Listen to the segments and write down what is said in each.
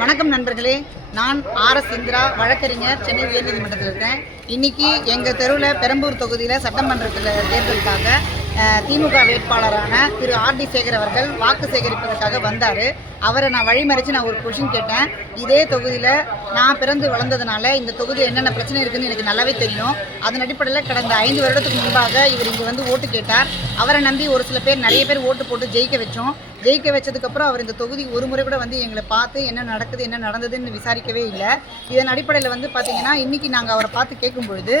வணக்கம் நண்பர்களே, நான் RS இந்திரா, வழக்கறிஞர், சென்னை உயர்நீதிமன்றத்தில் இருக்கேன். இன்னைக்கு எங்கள் தெருவில் பெரம்பூர் தொகுதியில் சட்டமன்றத்தில் தேர்தலுக்காக திமுக வேட்பாளரான திரு RD சேகர் அவர்கள் வாக்கு சேகரிப்பதற்காக வந்தார். அவரை நான் வழிமறித்து ஒரு கொஷின் கேட்டேன். இதே தொகுதியில் நான் பிறந்து வளர்ந்ததுனால இந்த தொகுதியில் என்னென்ன பிரச்சனை இருக்குதுன்னு எனக்கு நல்லாவே தெரியும். அதன் அடிப்படையில் கடந்த 5 வருடத்துக்கு முன்பாக இவர் இங்கே வந்து ஓட்டு கேட்டார். அவரை நம்பி ஒரு சில பேர், நிறைய பேர் ஓட்டு போட்டு ஜெயிக்க வச்சோம். ஜெயிக்க வச்சதுக்கப்புறம் அவர் இந்த தொகுதி ஒரு முறை கூட வந்து எங்களை பார்த்து என்ன நடக்குது, என்ன நடந்ததுன்னு விசாரிக்கவே இல்லை. இதன் அடிப்படையில் வந்து பார்த்திங்கன்னா இன்றைக்கி நாங்கள் அவரை பார்த்து கேட்கும்பொழுது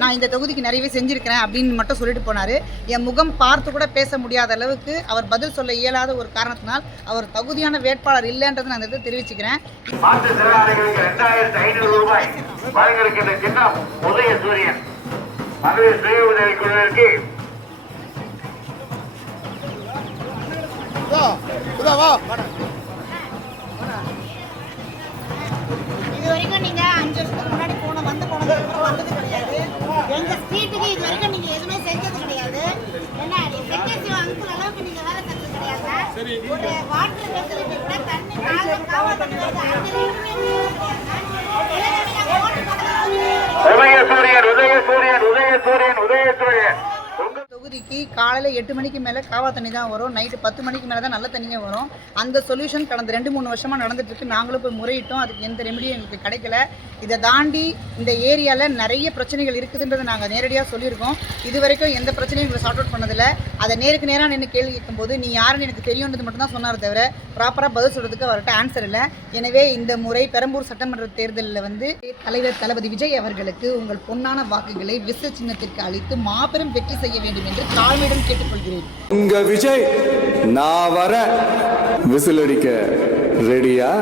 நான் இந்த தொகுதிக்கு நிறையவே செஞ்சுருக்கிறேன் அப்படின்னு மட்டும் சொல்லிட்டு போனார். என் முகம் பார்த்து கூட பேச முடியாத அளவுக்கு அவர் பதில் சொல்ல இயலாத ஒரு காரணத்தினால் அவர் தகுதியான வேட்பாளர் இல்லைன்றதை நான் இந்த தெரிவிச்சுக்கிறேன். இது வரைக்கும் நீங்க 5 வருஷத்துக்கு முன்னாடி வந்தது கிடையாது. எங்க ஸ்ட்ரீட்டுக்கு இது வரைக்கும் நீங்க எதுவுமே செஞ்சது கிடையாது. என்ன செக்ரட்டரி அங்குற அளவுக்கு நீங்க வேலை செஞ்சது கிடையாது. ஒரு வாட்டர் ஃபெசிலிட்டி கூட தண்ணி காவா தண்ணி வருது. தொகுதிக்கு காலையில் 8 மணிக்கு மேலே காவா தண்ணி தான் வரும். நைட்டு 10 மணிக்கு மேலே தான் நல்ல தண்ணியே வரும். அந்த சொல்யூஷன் கடந்த 2-3 வருஷமாக நடந்துட்டுருக்கு. நாங்களும் போய் முறையிட்டோம். அதுக்கு எந்த ரெமெடியும் எங்களுக்கு கிடைக்கல. இதை தாண்டி இந்த ஏரியாவில் நிறைய பிரச்சனைகள் இருக்குதுன்றதை நாங்கள் நேரடியாக சொல்லியிருக்கோம். இது வரைக்கும் எந்த பிரச்சனையும் எங்களை சார்ட் அவுட் பண்ணதில்லை. அதை நேருக்கு நேராக நின்று கேள்வி கேட்கும்போது நீ யாருன்னு எனக்கு தெரியுன்றது மட்டும்தான் சொன்னார் தவிர ப்ராப்பராக பதில் சொல்கிறதுக்கு அவர்கிட்ட ஆன்சர் இல்லை. எனவே இந்த முறை பெரம்பூர் சட்டமன்ற தேர்தலில் வந்து தலைவர் தளபதி விஜய் அவர்களுக்கு உங்கள் பொன்னான வாக்குகளை விச சின்னத்திற்கு அளித்து மாபெரும் வெற்றி செய்ய வேண்டும் என்று தாழ்மையுடன் கேட்டுக்கொள்கிறேன். உங்க விஜய் நான் வர விசில் அடிக்க ரெடியா?